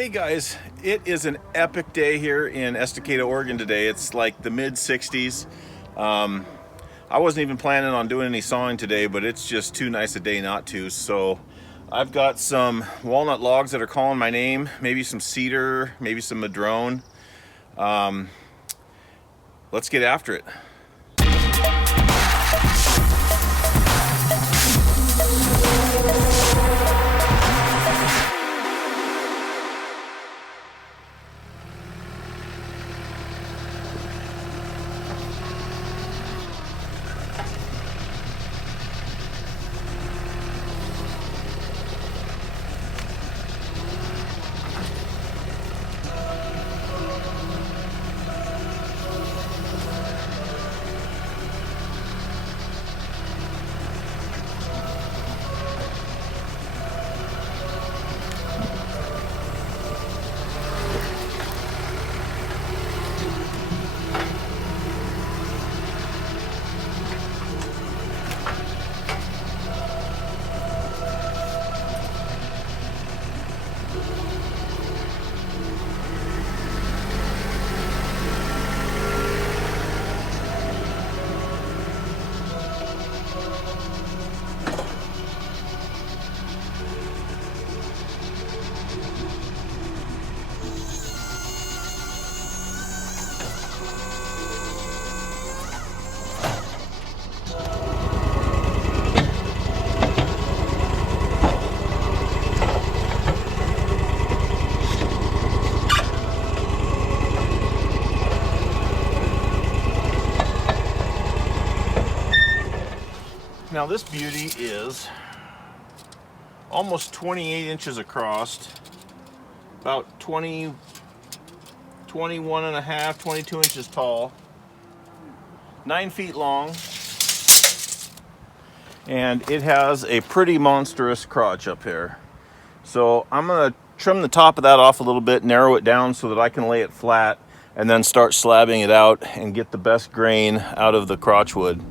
Hey guys, it is an epic day here in Estacada, Oregon today. It's like the mid 60s. I wasn't even planning on doing any sawing today, but it's just too nice a day not to. So I've got some walnut logs that are calling my name, maybe some cedar, maybe some madrone. Let's get after it. Now this beauty is almost 28 inches across, about 21 and a half, 22 inches tall, 9 feet long, and it has a pretty monstrous crotch up here. So I'm gonna trim the top of that off a little bit, narrow it down so that I can lay it flat, and then start slabbing it out and get the best grain out of the crotch wood.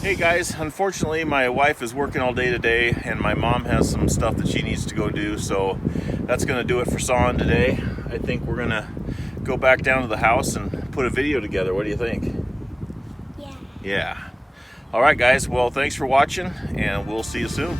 Hey guys, unfortunately my wife is working all day today and my mom has some stuff that she needs to go do, so that's going to do it for sawing today. I think we're going to go back down to the house and put a video together. What do you think? Yeah. Yeah. Alright guys, well thanks for watching and we'll see you soon.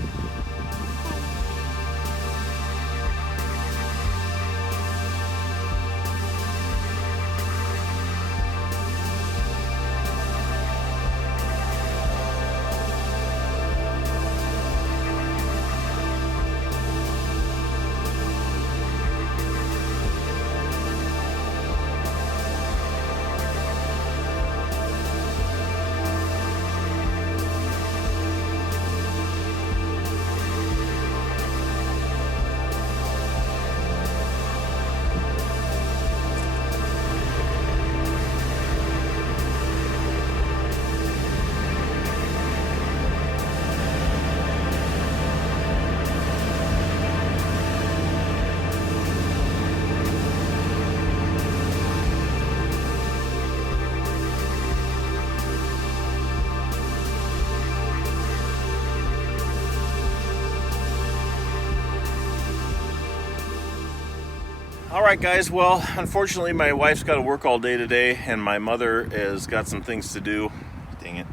Alright guys, well unfortunately my wife's got to work all day today and my mother has got some things to do. Dang it.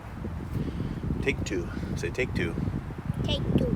Take two. Say take two. Take two.